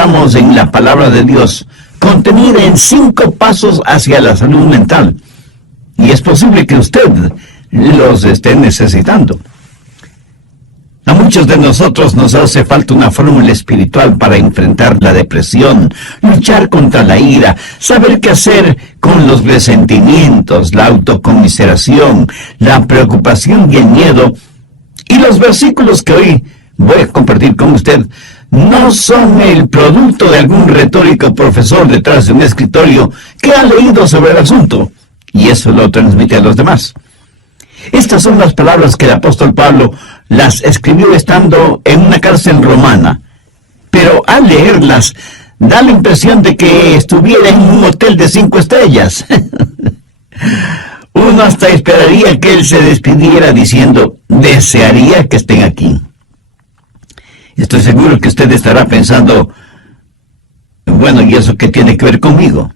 encontramos en la palabra de Dios, contenida en 5 pasos hacia la salud mental. Y es posible que usted los esté necesitando. A muchos de nosotros nos hace falta una fórmula espiritual para enfrentar la depresión, luchar contra la ira, saber qué hacer con los resentimientos, la autocomiseración, la preocupación y el miedo. Y los versículos que hoy voy a compartir con usted no son el producto de algún retórico profesor detrás de un escritorio que ha leído sobre el asunto y eso lo transmite a los demás. Estas son las palabras que el apóstol Pablo las escribió estando en una cárcel romana, pero al leerlas da la impresión de que estuviera en un hotel de 5 estrellas. Uno hasta esperaría que él se despidiera diciendo, desearía que estén aquí. Estoy seguro que usted estará pensando, bueno, ¿y eso qué tiene que ver conmigo?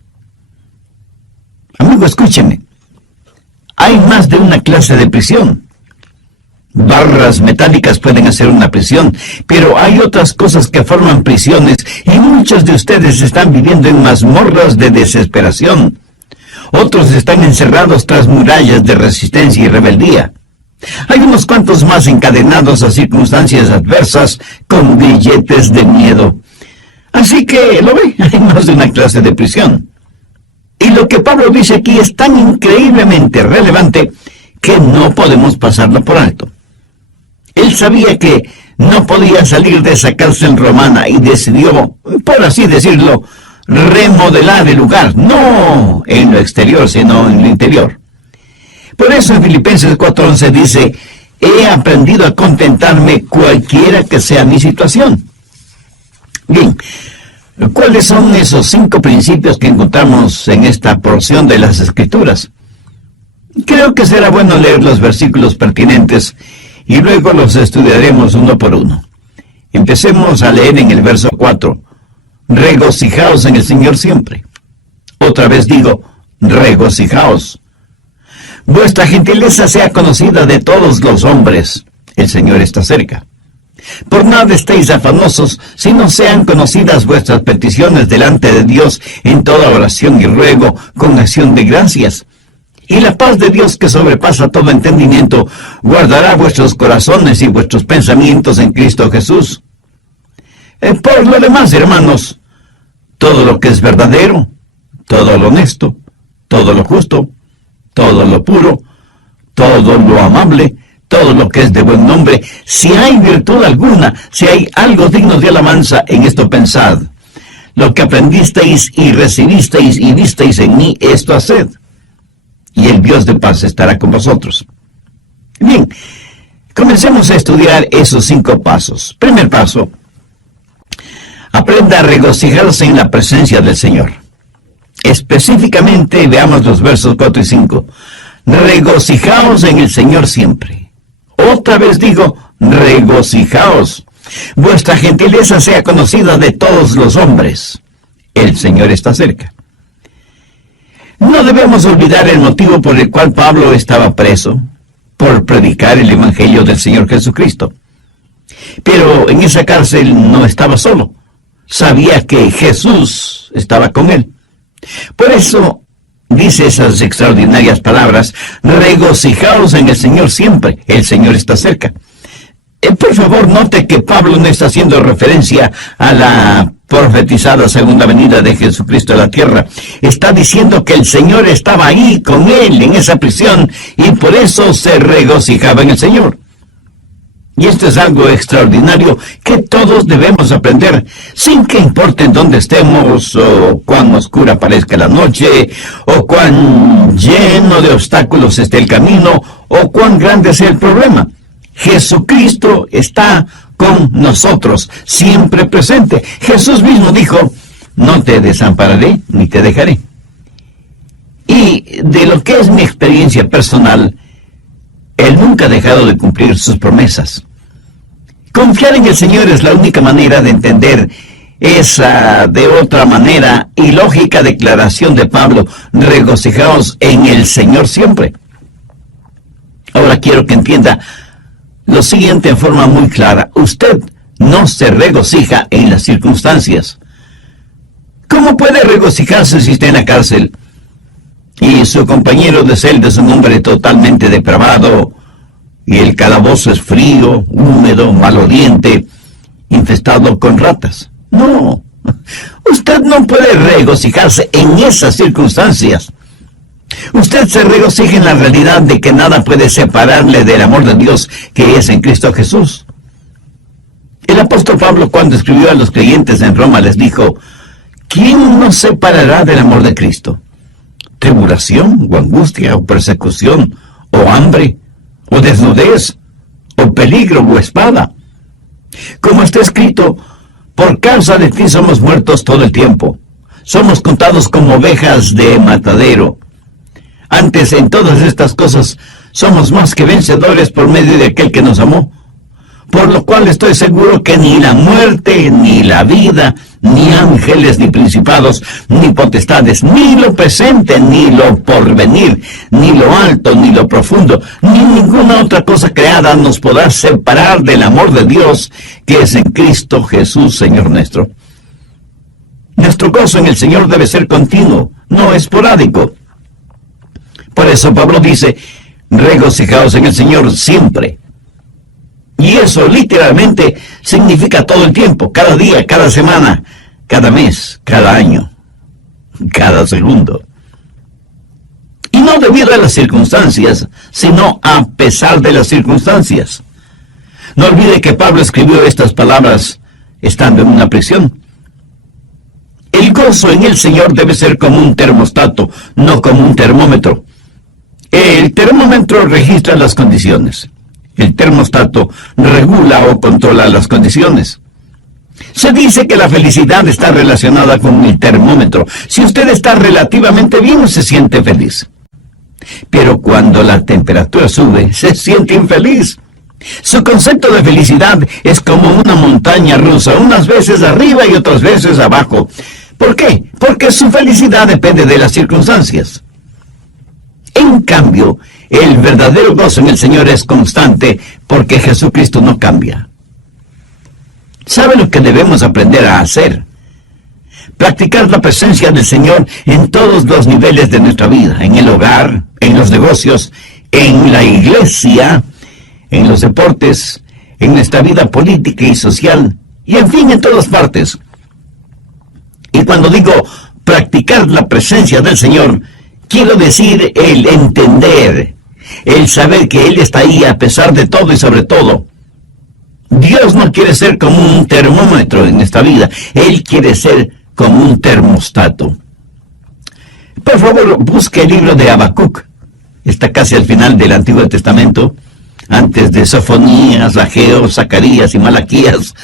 Amigo, escúcheme. Hay más de una clase de prisión. Barras metálicas pueden hacer una prisión, pero hay otras cosas que forman prisiones y muchos de ustedes están viviendo en mazmorras de desesperación. Otros están encerrados tras murallas de resistencia y rebeldía. Hay unos cuantos más encadenados a circunstancias adversas con grilletes de miedo. Así que, ¿lo ve? Hay más de una clase de prisión. Y lo que Pablo dice aquí es tan increíblemente relevante que no podemos pasarlo por alto. Él sabía que no podía salir de esa cárcel romana y decidió, por así decirlo, remodelar el lugar, no en lo exterior, sino en lo interior. Por eso en Filipenses 4:11 dice, he aprendido a contentarme cualquiera que sea mi situación. Bien, ¿cuáles son esos 5 principios que encontramos en esta porción de las Escrituras? Creo que será bueno leer los versículos pertinentes y luego los estudiaremos uno por uno. Empecemos a leer en el verso 4. Regocijaos en el Señor siempre. Otra vez digo, regocijaos. Vuestra gentileza sea conocida de todos los hombres. El Señor está cerca. Por nada estéis afanosos, sino sean conocidas vuestras peticiones delante de Dios en toda oración y ruego, con acción de gracias. Y la paz de Dios, que sobrepasa todo entendimiento, guardará vuestros corazones y vuestros pensamientos en Cristo Jesús. Por lo demás, hermanos, todo lo que es verdadero, todo lo honesto, todo lo justo, todo lo puro, todo lo amable, todo lo que es de buen nombre, si hay virtud alguna, si hay algo digno de alabanza, en esto pensad. Lo que aprendisteis y recibisteis y visteis en mí, esto haced. Y el Dios de paz estará con vosotros. Bien, comencemos a estudiar esos 5 pasos. Primer paso, aprenda a regocijarse en la presencia del Señor. Específicamente, veamos los versos 4 y 5. Regocijaos en el Señor siempre. Otra vez digo, regocijaos. Vuestra gentileza sea conocida de todos los hombres. El Señor está cerca. No debemos olvidar el motivo por el cual Pablo estaba preso, por predicar el Evangelio del Señor Jesucristo. Pero en esa cárcel no estaba solo. Sabía que Jesús estaba con él. Por eso dice esas extraordinarias palabras, regocijaos en el Señor siempre, el Señor está cerca. Por favor, note que Pablo no está haciendo referencia a la profetizada segunda venida de Jesucristo a la tierra. Está diciendo que el Señor estaba ahí con él en esa prisión y por eso se regocijaba en el Señor. Y esto es algo extraordinario que todos debemos aprender, sin que importe en dónde estemos, o cuán oscura parezca la noche, o cuán lleno de obstáculos esté el camino, o cuán grande sea el problema. Jesucristo está con nosotros, siempre presente. Jesús mismo dijo, no te desampararé ni te dejaré. Y de lo que es mi experiencia personal, Él nunca ha dejado de cumplir sus promesas. Confiar en el Señor es la única manera de entender esa de otra manera ilógica declaración de Pablo, regocijaos en el Señor siempre. Ahora quiero que entienda lo siguiente en forma muy clara. Usted no se regocija en las circunstancias. ¿Cómo puede regocijarse si está en la cárcel? Y su compañero de celda es un hombre totalmente depravado, y el calabozo es frío, húmedo, maloliente, infestado con ratas. No, usted no puede regocijarse en esas circunstancias. Usted se regocija en la realidad de que nada puede separarle del amor de Dios que es en Cristo Jesús. El apóstol Pablo, cuando escribió a los creyentes en Roma, les dijo: ¿quién nos separará del amor de Cristo? ¿Tribulación, o angustia, o persecución, o hambre, o desnudez, o peligro, o espada? Como está escrito: por causa de ti somos muertos todo el tiempo. Somos contados como ovejas de matadero. Antes, en todas estas cosas, somos más que vencedores por medio de aquel que nos amó. Por lo cual estoy seguro que ni la muerte, ni la vida, ni ángeles, ni principados, ni potestades, ni lo presente, ni lo porvenir, ni lo alto, ni lo profundo, ni ninguna otra cosa creada nos podrá separar del amor de Dios que es en Cristo Jesús, Señor nuestro. Nuestro gozo en el Señor debe ser continuo, no esporádico. Por eso Pablo dice: regocijaos en el Señor siempre. Y eso literalmente significa todo el tiempo, cada día, cada semana, cada mes, cada año, cada segundo. Y no debido a las circunstancias, sino a pesar de las circunstancias. No olvide que Pablo escribió estas palabras estando en una prisión. El gozo en el Señor debe ser como un termostato, no como un termómetro. El termómetro registra las condiciones. El termostato regula o controla las condiciones. Se dice que la felicidad está relacionada con el termómetro. Si usted está relativamente bien, se siente feliz. Pero cuando la temperatura sube, se siente infeliz. Su concepto de felicidad es como una montaña rusa, unas veces arriba y otras veces abajo. ¿Por qué? Porque su felicidad depende de las circunstancias. En cambio, el verdadero gozo en el Señor es constante, porque Jesucristo no cambia. ¿Sabe lo que debemos aprender a hacer? Practicar la presencia del Señor en todos los niveles de nuestra vida, en el hogar, en los negocios, en la iglesia, en los deportes, en nuestra vida política y social, y en fin, en todas partes. Y cuando digo practicar la presencia del Señor, quiero decir el entender, el saber que Él está ahí a pesar de todo y sobre todo. Dios no quiere ser como un termómetro en esta vida, Él quiere ser como un termostato. Por favor, busque el libro de Habacuc. Está casi al final del Antiguo Testamento, antes de Sofonías, Ageo, Zacarías y Malaquías,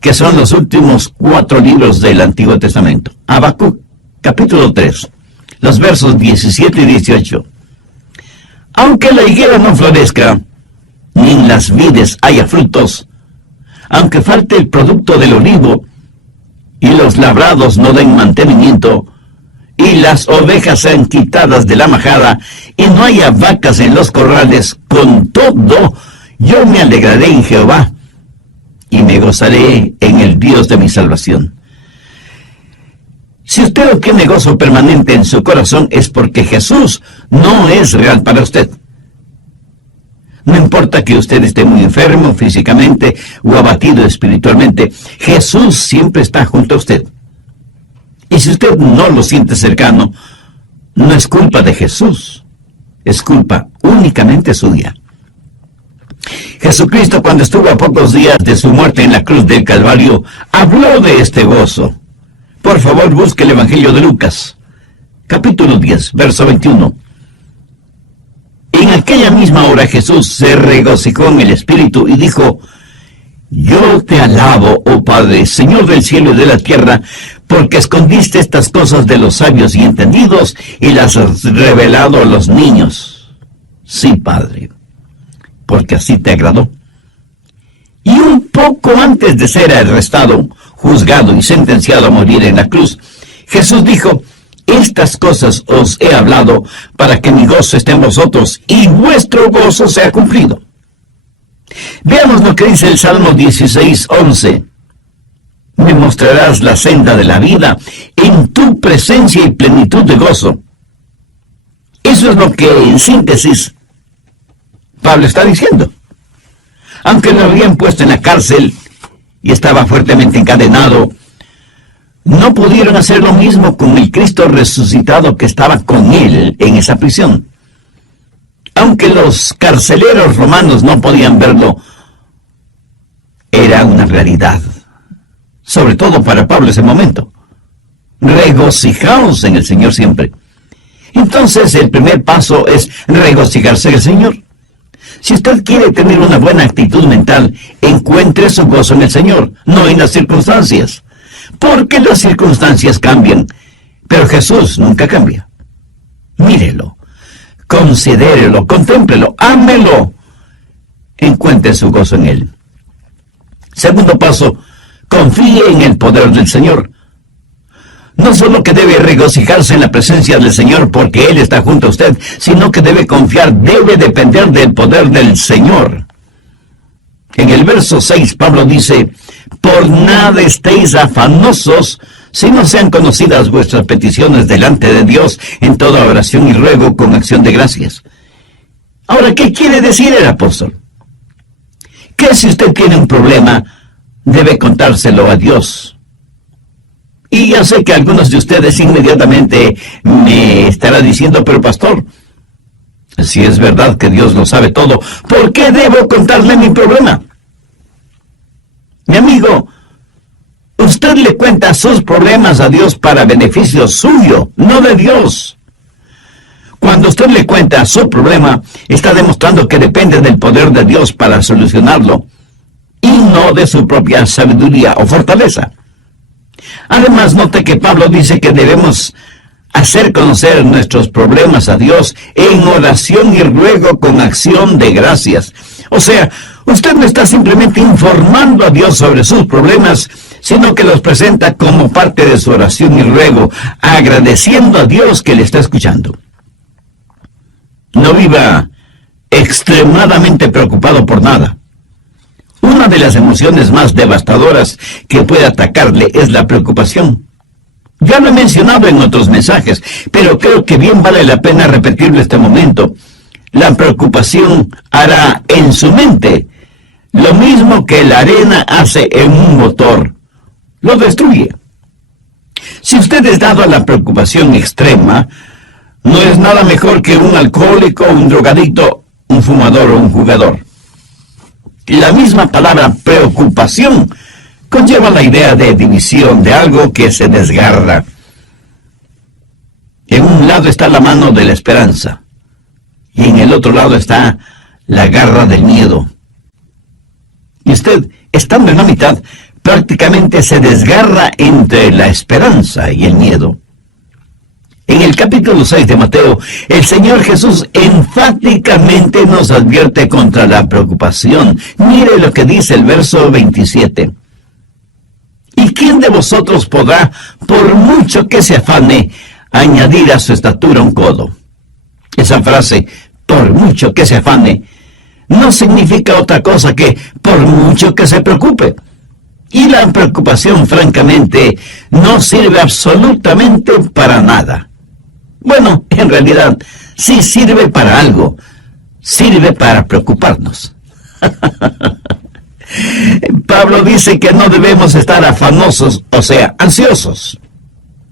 que son los últimos 4 libros del Antiguo Testamento. Habacuc, capítulo 3, los versos 17 y 18. Aunque la higuera no florezca, ni en las vides haya frutos, aunque falte el producto del olivo, y los labrados no den mantenimiento, y las ovejas sean quitadas de la majada, y no haya vacas en los corrales, con todo, yo me alegraré en Jehová, y me gozaré en el Dios de mi salvación. Si usted no tiene gozo permanente en su corazón, es porque Jesús no es real para usted. No importa que usted esté muy enfermo físicamente o abatido espiritualmente, Jesús siempre está junto a usted. Y si usted no lo siente cercano, no es culpa de Jesús, es culpa únicamente suya. Jesucristo, cuando estuvo a pocos días de su muerte en la cruz del Calvario, habló de este gozo. Por favor, busque el Evangelio de Lucas, capítulo 10, verso 21. En aquella misma hora Jesús se regocijó en el Espíritu y dijo: yo te alabo, oh Padre, Señor del cielo y de la tierra, porque escondiste estas cosas de los sabios y entendidos y las has revelado a los niños. Sí, Padre, porque así te agradó. Y un poco antes de ser arrestado, juzgado y sentenciado a morir en la cruz, Jesús dijo: estas cosas os he hablado para que mi gozo esté en vosotros y vuestro gozo sea cumplido. Veamos lo que dice el Salmo 16:11. Me mostrarás la senda de la vida, en tu presencia y plenitud de gozo. Eso es lo que, en síntesis, Pablo está diciendo. Aunque lo habían puesto en la cárcel y estaba fuertemente encadenado, no pudieron hacer lo mismo con el Cristo resucitado que estaba con él en esa prisión. Aunque los carceleros romanos no podían verlo, era una realidad. Sobre todo para Pablo ese momento. Regocijaos en el Señor siempre. Entonces el primer paso es regocijarse en el Señor. Si usted quiere tener una buena actitud mental, encuentre su gozo en el Señor, no en las circunstancias. Porque las circunstancias cambian, pero Jesús nunca cambia. Mírelo, considérelo, contémplelo, ámelo. Encuentre su gozo en Él. Segundo paso, confíe en el poder del Señor. No solo que debe regocijarse en la presencia del Señor porque Él está junto a usted, sino que debe confiar, debe depender del poder del Señor. En el verso 6, Pablo dice, por nada estéis afanosos, si no sean conocidas vuestras peticiones delante de Dios en toda oración y ruego con acción de gracias. Ahora, ¿qué quiere decir el apóstol? Que si usted tiene un problema, debe contárselo a Dios. Y ya sé que algunos de ustedes inmediatamente me estarán diciendo, pero pastor, si es verdad que Dios lo sabe todo, ¿por qué debo contarle mi problema? Mi amigo, usted le cuenta sus problemas a Dios para beneficio suyo, no de Dios. Cuando usted le cuenta su problema, está demostrando que depende del poder de Dios para solucionarlo, y no de su propia sabiduría o fortaleza. Además, note que Pablo dice que debemos hacer conocer nuestros problemas a Dios en oración y ruego con acción de gracias. O sea, usted no está simplemente informando a Dios sobre sus problemas, sino que los presenta como parte de su oración y ruego, agradeciendo a Dios que le está escuchando. No viva extremadamente preocupado por nada. Una de las emociones más devastadoras que puede atacarle es la preocupación. Ya lo he mencionado en otros mensajes, pero creo que bien vale la pena repetirlo este momento. La preocupación hará en su mente lo mismo que la arena hace en un motor. Lo destruye. Si usted es dado a la preocupación extrema, no es nada mejor que un alcohólico, un drogadicto, un fumador o un jugador. La misma palabra preocupación conlleva la idea de división, de algo que se desgarra. En un lado está la mano de la esperanza y en el otro lado está la garra del miedo. Y usted, estando en la mitad, prácticamente se desgarra entre la esperanza y el miedo. En el capítulo 6 de Mateo, el Señor Jesús enfáticamente nos advierte contra la preocupación. Mire lo que dice el verso 27. ¿Y quién de vosotros podrá, por mucho que se afane, añadir a su estatura un codo? Esa frase, por mucho que se afane, no significa otra cosa que por mucho que se preocupe. Y la preocupación, francamente, no sirve absolutamente para nada. Bueno, en realidad, sí sirve para algo. Sirve para preocuparnos. Pablo dice que no debemos estar afanosos, o sea, ansiosos,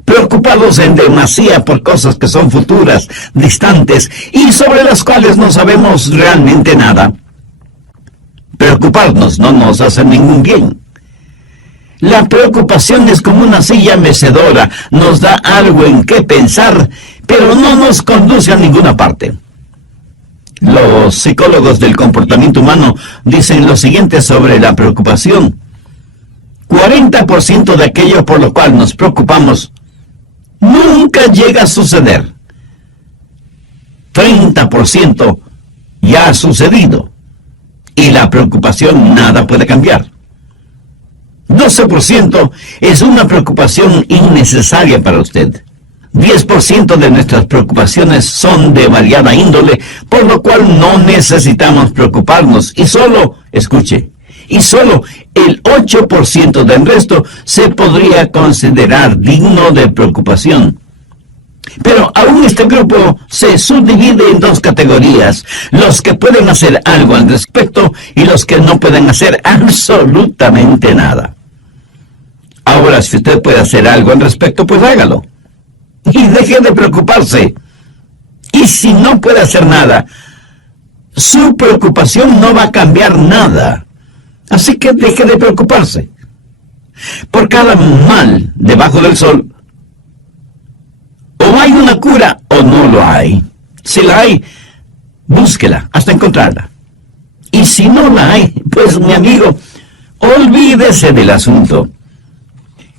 preocupados en demasía por cosas que son futuras, distantes, y sobre las cuales no sabemos realmente nada. Preocuparnos no nos hace ningún bien. La preocupación es como una silla mecedora, nos da algo en qué pensar, pero no nos conduce a ninguna parte. Los psicólogos del comportamiento humano dicen lo siguiente sobre la preocupación. 40% de aquello por lo cual nos preocupamos nunca llega a suceder. 30% ya ha sucedido. Y la preocupación nada puede cambiar. 12% es una preocupación innecesaria para usted. 10% de nuestras preocupaciones son de variada índole, por lo cual no necesitamos preocuparnos. Y solo, escuche, y solo el 8% del resto se podría considerar digno de preocupación. Pero aún este grupo se subdivide en dos categorías: los que pueden hacer algo al respecto y los que no pueden hacer absolutamente nada. Ahora, si usted puede hacer algo al respecto, pues hágalo. Y deje de preocuparse. Y si no puede hacer nada, su preocupación no va a cambiar nada. Así que deje de preocuparse. Por cada mal debajo del sol, o hay una cura o no lo hay. Si la hay, búsquela hasta encontrarla. Y si no la hay, pues mi amigo, olvídese del asunto.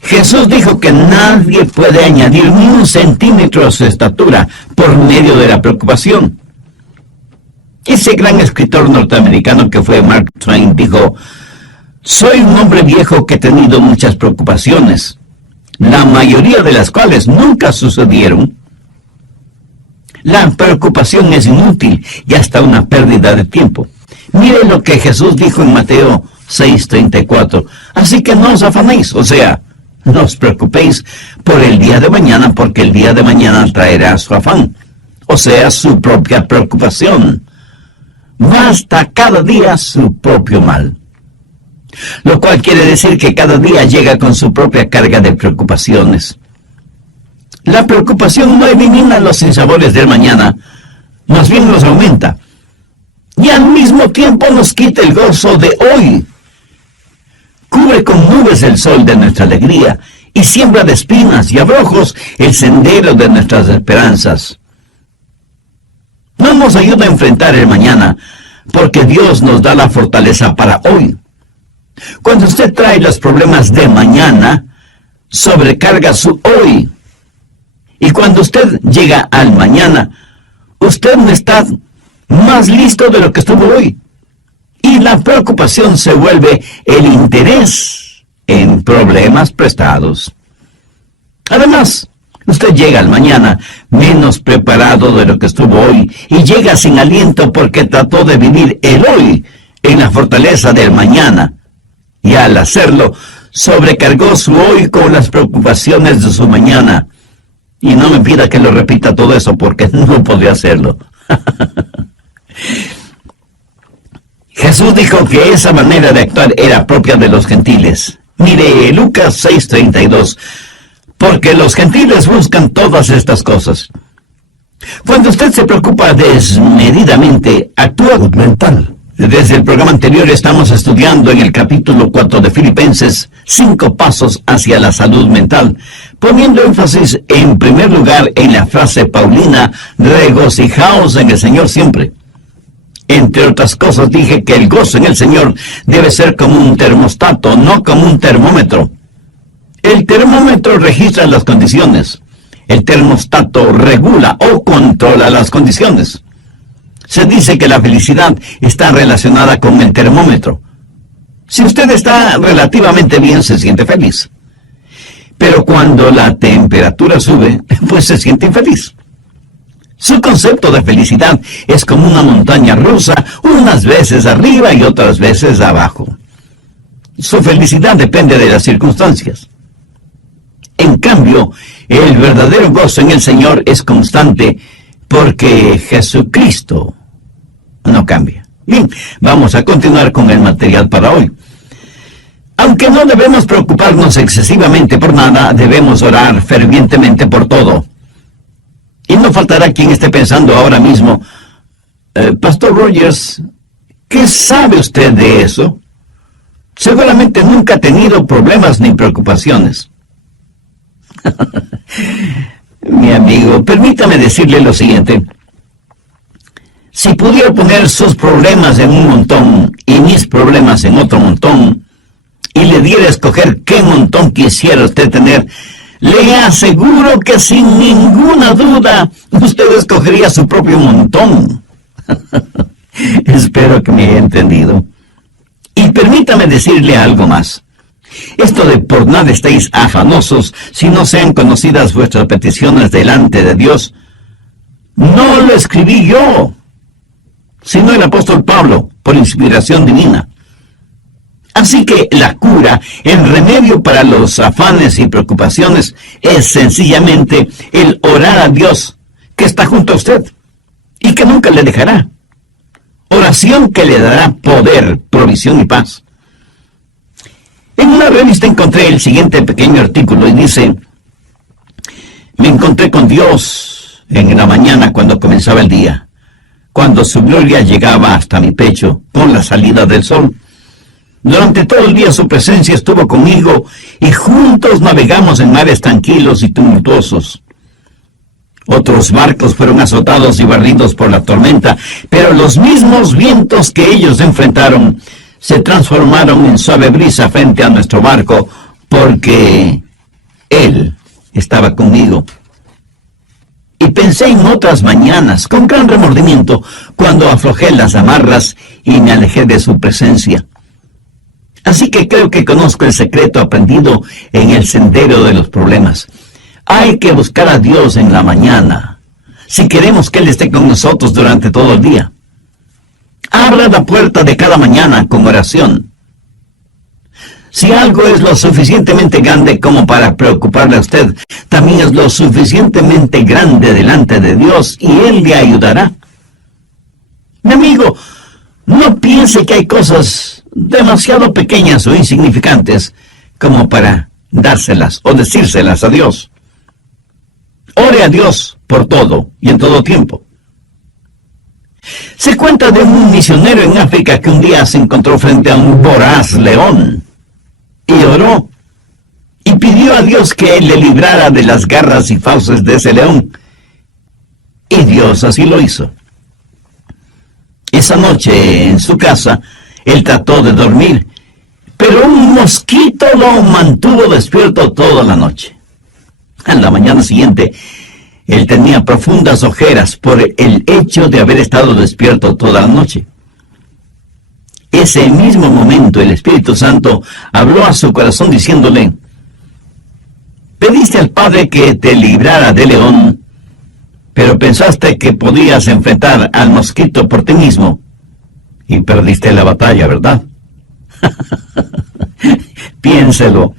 Jesús dijo que nadie puede añadir ni un centímetro a su estatura por medio de la preocupación. Ese gran escritor norteamericano que fue Mark Twain dijo: soy un hombre viejo que he tenido muchas preocupaciones, la mayoría de las cuales nunca sucedieron. La preocupación es inútil y hasta una pérdida de tiempo. Mire lo que Jesús dijo en Mateo 6:34. Así que no os afanéis, o sea, no os preocupéis por el día de mañana, porque el día de mañana traerá su afán, o sea, su propia preocupación. Basta cada día su propio mal. Lo cual quiere decir que cada día llega con su propia carga de preocupaciones. La preocupación no elimina los sinsabores del mañana, más bien los aumenta. Y al mismo tiempo nos quita el gozo de hoy. Cubre con nubes el sol de nuestra alegría y siembra de espinas y abrojos el sendero de nuestras esperanzas. No nos ayuda a enfrentar el mañana, porque Dios nos da la fortaleza para hoy. Cuando usted trae los problemas de mañana, sobrecarga su hoy. Y cuando usted llega al mañana, usted no está más listo de lo que estuvo hoy. Y la preocupación se vuelve el interés en problemas prestados. Además, usted llega al mañana menos preparado de lo que estuvo hoy y llega sin aliento porque trató de vivir el hoy en la fortaleza del mañana. Y al hacerlo, sobrecargó su hoy con las preocupaciones de su mañana. Y no me pida que lo repita todo eso porque no podría hacerlo. Jesús dijo que esa manera de actuar era propia de los gentiles. Mire, Lucas 6:32. Porque los gentiles buscan todas estas cosas. Cuando usted se preocupa desmedidamente, actúa mental. Desde el programa anterior estamos estudiando en el capítulo 4 de Filipenses 5 pasos hacia la salud mental, poniendo énfasis en primer lugar en la frase paulina: regocijaos en el Señor siempre. Entre otras cosas dije que el gozo en el Señor debe ser como un termostato, no como un termómetro. El termómetro registra las condiciones. El termostato regula o controla las condiciones. Se dice que la felicidad está relacionada con el termómetro. Si usted está relativamente bien, se siente feliz. Pero cuando la temperatura sube, pues se siente infeliz. Su concepto de felicidad es como una montaña rusa, unas veces arriba y otras veces abajo. Su felicidad depende de las circunstancias. En cambio, el verdadero gozo en el Señor es constante, porque Jesucristo no cambia. Bien, vamos a continuar con el material para hoy. Aunque no debemos preocuparnos excesivamente por nada, debemos orar fervientemente por todo. Y no faltará quien esté pensando ahora mismo: Pastor Rogers, ¿qué sabe usted de eso? Seguramente nunca ha tenido problemas ni preocupaciones. Mi amigo, permítame decirle lo siguiente. Si pudiera poner sus problemas en un montón y mis problemas en otro montón, y le diera a escoger qué montón quisiera usted tener, le aseguro que sin ninguna duda usted escogería su propio montón. Espero que me haya entendido. Y permítame decirle algo más. Esto de por nada estéis afanosos si no sean conocidas vuestras peticiones delante de Dios, no lo escribí yo, sino el apóstol Pablo, por inspiración divina. Así que la cura, el remedio para los afanes y preocupaciones es sencillamente el orar a Dios, que está junto a usted y que nunca le dejará. Oración que le dará poder, provisión y paz. En una revista encontré el siguiente pequeño artículo y dice: me encontré con Dios en la mañana cuando comenzaba el día, cuando su gloria llegaba hasta mi pecho con la salida del sol. Durante todo el día su presencia estuvo conmigo y juntos navegamos en mares tranquilos y tumultuosos. Otros barcos fueron azotados y barridos por la tormenta, pero los mismos vientos que ellos enfrentaron se transformaron en suave brisa frente a nuestro barco, porque Él estaba conmigo. Y pensé en otras mañanas, con gran remordimiento, cuando aflojé las amarras y me alejé de su presencia. Así que creo que conozco el secreto aprendido en el sendero de los problemas. Hay que buscar a Dios en la mañana, si queremos que Él esté con nosotros durante todo el día. Abra la puerta de cada mañana con oración. Si algo es lo suficientemente grande como para preocuparle a usted, también es lo suficientemente grande delante de Dios y Él le ayudará. Mi amigo, no piense que hay cosas demasiado pequeñas o insignificantes como para dárselas o decírselas a Dios. Ore a Dios por todo y en todo tiempo. Se cuenta de un misionero en África que un día se encontró frente a un voraz león y oró y pidió a Dios que Él le librara de las garras y fauces de ese león. Y Dios así lo hizo. Esa noche en su casa, él trató de dormir, pero un mosquito lo mantuvo despierto toda la noche. A la mañana siguiente, él tenía profundas ojeras por el hecho de haber estado despierto toda la noche. Ese mismo momento el Espíritu Santo habló a su corazón diciéndole: pediste al Padre que te librara del león, pero pensaste que podías enfrentar al mosquito por ti mismo y perdiste la batalla, ¿verdad? Piénselo.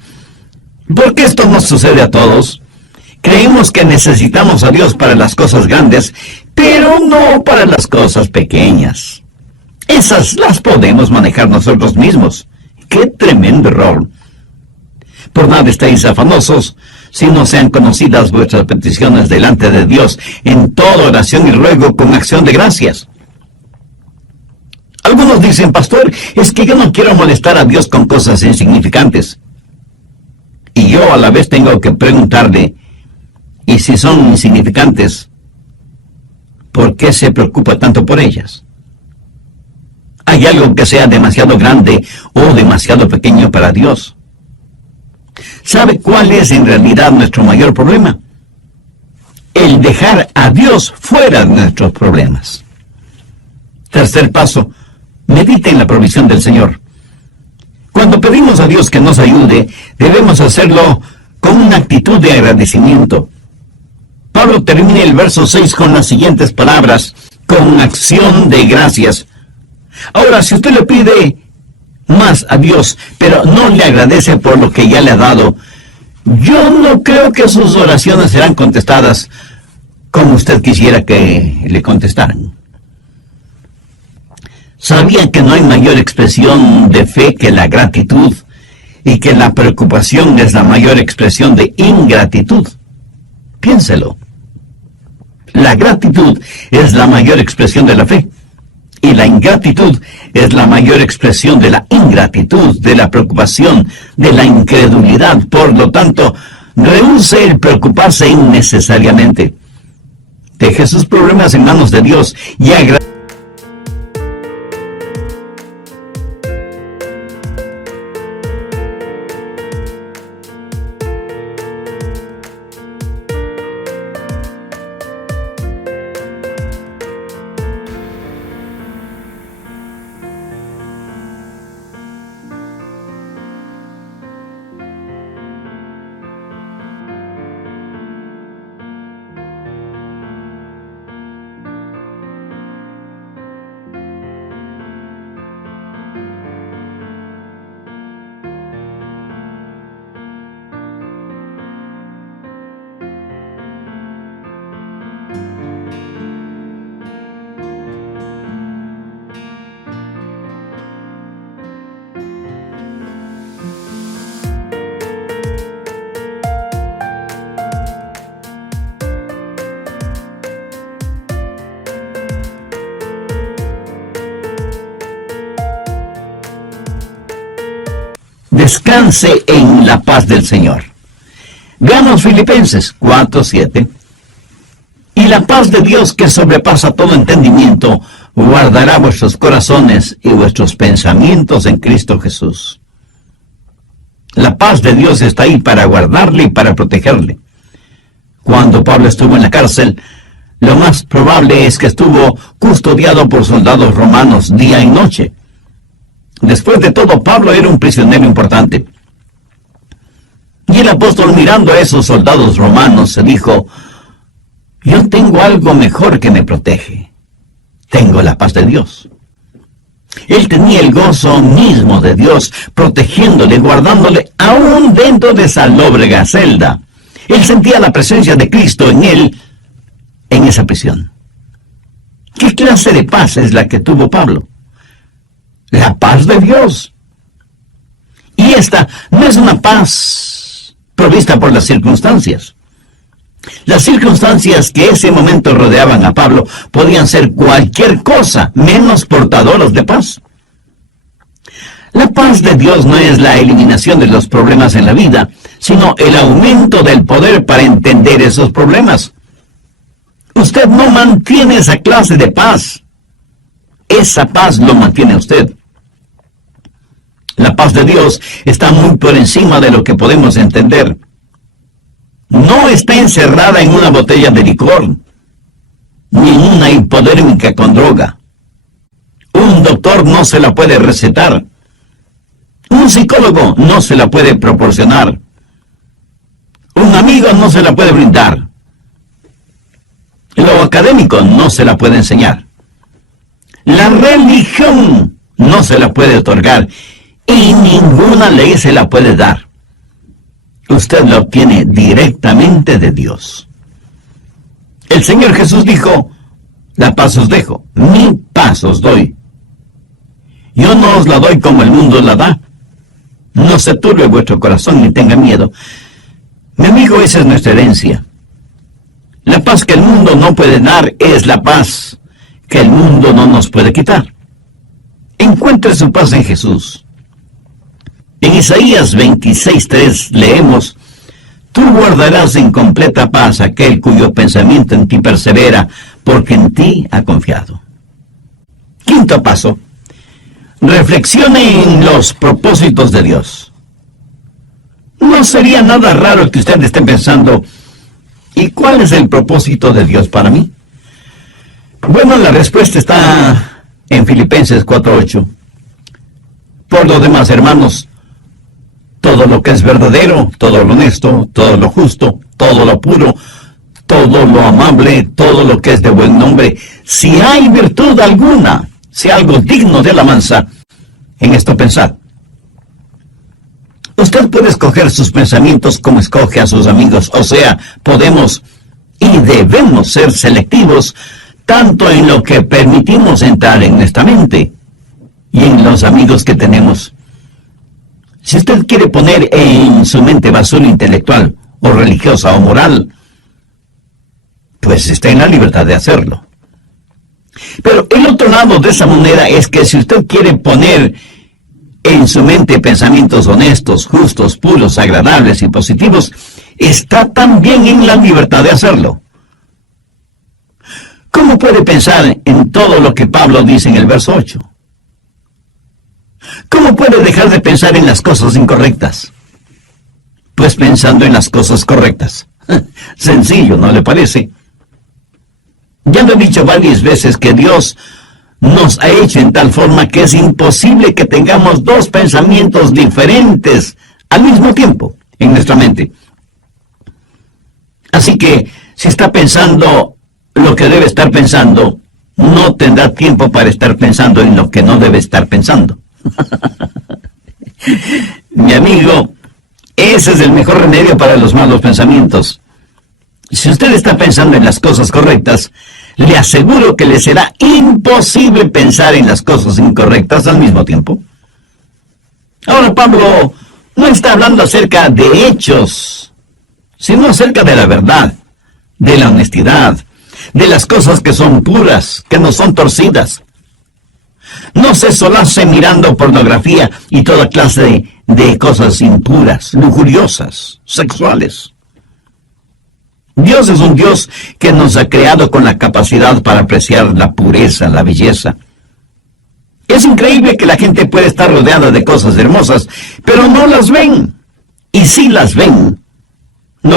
Porque esto nos sucede a todos. Creemos que necesitamos a Dios para las cosas grandes, pero no para las cosas pequeñas. Esas las podemos manejar nosotros mismos. ¡Qué tremendo error! Por nada estéis afanosos, si no sean conocidas vuestras peticiones delante de Dios, en toda oración y ruego con acción de gracias. Algunos dicen: pastor, es que yo no quiero molestar a Dios con cosas insignificantes. Y yo a la vez tengo que preguntarle: ¿y si son insignificantes, por qué se preocupa tanto por ellas? ¿Hay algo que sea demasiado grande o demasiado pequeño para Dios? ¿Sabe cuál es en realidad nuestro mayor problema? El dejar a Dios fuera de nuestros problemas. Tercer paso: medite en la provisión del Señor. Cuando pedimos a Dios que nos ayude, debemos hacerlo con una actitud de agradecimiento. Pablo termina el verso 6 con las siguientes palabras: con acción de gracias. Ahora, si usted le pide más a Dios, pero no le agradece por lo que ya le ha dado, yo no creo que sus oraciones serán contestadas como usted quisiera que le contestaran. ¿Sabía que no hay mayor expresión de fe que la gratitud y que la preocupación es la mayor expresión de ingratitud? Piénselo. La gratitud es la mayor expresión de la fe y la ingratitud es la mayor expresión de la ingratitud, de la preocupación, de la incredulidad. Por lo tanto, rehúse el preocuparse innecesariamente. Deje sus problemas en manos de Dios y agradezca. descanse en la paz del Señor. Veamos Filipenses 4:7. Y la paz de Dios, que sobrepasa todo entendimiento, guardará vuestros corazones y vuestros pensamientos en Cristo Jesús. La paz de Dios está ahí para guardarle y para protegerle. Cuando Pablo estuvo en la cárcel, lo más probable es que estuvo custodiado por soldados romanos día y noche. Después de todo, Pablo era un prisionero importante. Y el apóstol, mirando a esos soldados romanos, se dijo: yo tengo algo mejor que me protege. Tengo la paz de Dios. Él tenía el gozo mismo de Dios, protegiéndole, guardándole, aún dentro de esa lóbrega celda. Él sentía la presencia de Cristo en él, en esa prisión. ¿Qué clase de paz es la que tuvo Pablo? La paz de Dios. Y esta no es una paz provista por las circunstancias. Las circunstancias que ese momento rodeaban a Pablo podían ser cualquier cosa menos portadoras de paz. La paz de Dios no es la eliminación de los problemas en la vida, sino el aumento del poder para entender esos problemas. Usted no mantiene esa clase de paz. Esa paz lo mantiene usted. La paz de Dios está muy por encima de lo que podemos entender. No está encerrada en una botella de licor, ni en una hipodérmica con droga. Un doctor no se la puede recetar. Un psicólogo no se la puede proporcionar. Un amigo no se la puede brindar. Lo académico no se la puede enseñar. La religión no se la puede otorgar. Y ninguna ley se la puede dar. Usted la obtiene directamente de Dios. El Señor Jesús dijo: la paz os dejo, mi paz os doy. Yo no os la doy como el mundo la da. No se turbe vuestro corazón ni tenga miedo. Mi amigo, esa es nuestra herencia. La paz que el mundo no puede dar es la paz que el mundo no nos puede quitar. Encuentre su paz en Jesús. En Isaías 26:3 leemos: tú guardarás en completa paz aquel cuyo pensamiento en ti persevera, porque en ti ha confiado. Quinto paso: reflexione en los propósitos de Dios. No sería nada raro que usted esté pensando: ¿y cuál es el propósito de Dios para mí? Bueno, la respuesta está en Filipenses 4:8. Por lo demás, hermanos, todo lo que es verdadero, todo lo honesto, todo lo justo, todo lo puro, todo lo amable, todo lo que es de buen nombre, si hay virtud alguna, si algo digno de alabanza, en esto pensad. Usted puede escoger sus pensamientos como escoge a sus amigos, o sea, podemos y debemos ser selectivos tanto en lo que permitimos entrar en nuestra mente y en los amigos que tenemos. Si usted quiere poner en su mente basura intelectual o religiosa o moral, pues está en la libertad de hacerlo. Pero el otro lado de esa moneda es que si usted quiere poner en su mente pensamientos honestos, justos, puros, agradables y positivos, está también en la libertad de hacerlo. ¿Cómo puede pensar en todo lo que Pablo dice en el verso 8? ¿Cómo puede dejar de pensar en las cosas incorrectas? Pues pensando en las cosas correctas. Sencillo, ¿no le parece? Ya lo he dicho varias veces que Dios nos ha hecho en tal forma que es imposible que tengamos dos pensamientos diferentes al mismo tiempo en nuestra mente. Así que, si está pensando lo que debe estar pensando, no tendrá tiempo para estar pensando en lo que no debe estar pensando. Mi amigo, ese es el mejor remedio para los malos pensamientos. Si usted está pensando en las cosas correctas, le aseguro que le será imposible pensar en las cosas incorrectas al mismo tiempo. Ahora, Pablo no está hablando acerca de hechos, sino acerca de la verdad, de la honestidad, de las cosas que son puras, que no son torcidas. No se solace mirando pornografía y toda clase de cosas impuras, lujuriosas, sexuales. Dios es un Dios que nos ha creado con la capacidad para apreciar la pureza, la belleza. Es increíble que la gente puede estar rodeada de cosas hermosas, pero no las ven. Y si las ven, no.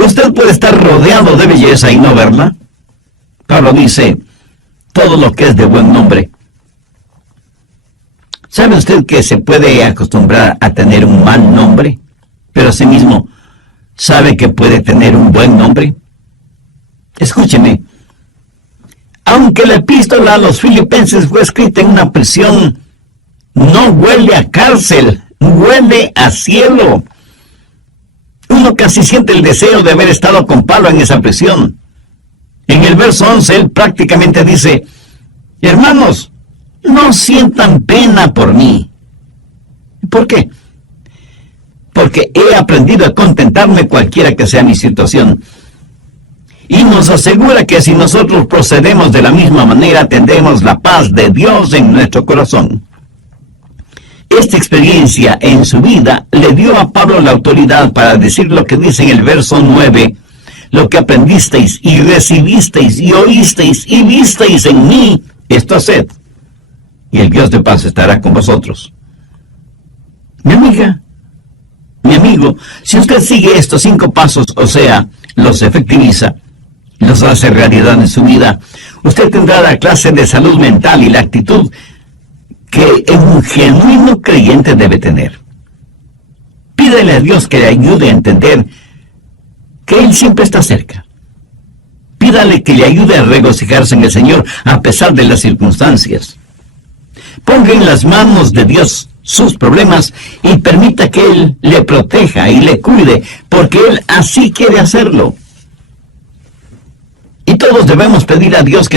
Usted puede estar rodeado de belleza y no verla. Pablo dice, todo lo que es de buen nombre. ¿Sabe usted que se puede acostumbrar a tener un mal nombre, pero asimismo sabe que puede tener un buen nombre? Escúcheme, aunque la epístola a los Filipenses fue escrita en una prisión, no huele a cárcel, huele a cielo. Uno casi siente el deseo de haber estado con Pablo en esa prisión. En el verso 11, él prácticamente dice, hermanos, no sientan pena por mí. ¿Por qué? Porque he aprendido a contentarme cualquiera que sea mi situación. Y nos asegura que si nosotros procedemos de la misma manera, tendremos la paz de Dios en nuestro corazón. Esta experiencia en su vida le dio a Pablo la autoridad para decir lo que dice en el verso 9, lo que aprendisteis y recibisteis y oísteis y visteis en mí, esto haced, y el Dios de paz estará con vosotros. Mi amiga, mi amigo, si usted sigue estos 5 pasos, o sea, los efectiviza, los hace realidad en su vida, usted tendrá la clase de salud mental y la actitud que un genuino creyente debe tener. Pídele a Dios que le ayude a entender que Él siempre está cerca. Pídale que le ayude a regocijarse en el Señor a pesar de las circunstancias. Ponga en las manos de Dios sus problemas y permita que Él le proteja y le cuide, porque Él así quiere hacerlo. Y todos debemos pedir a Dios que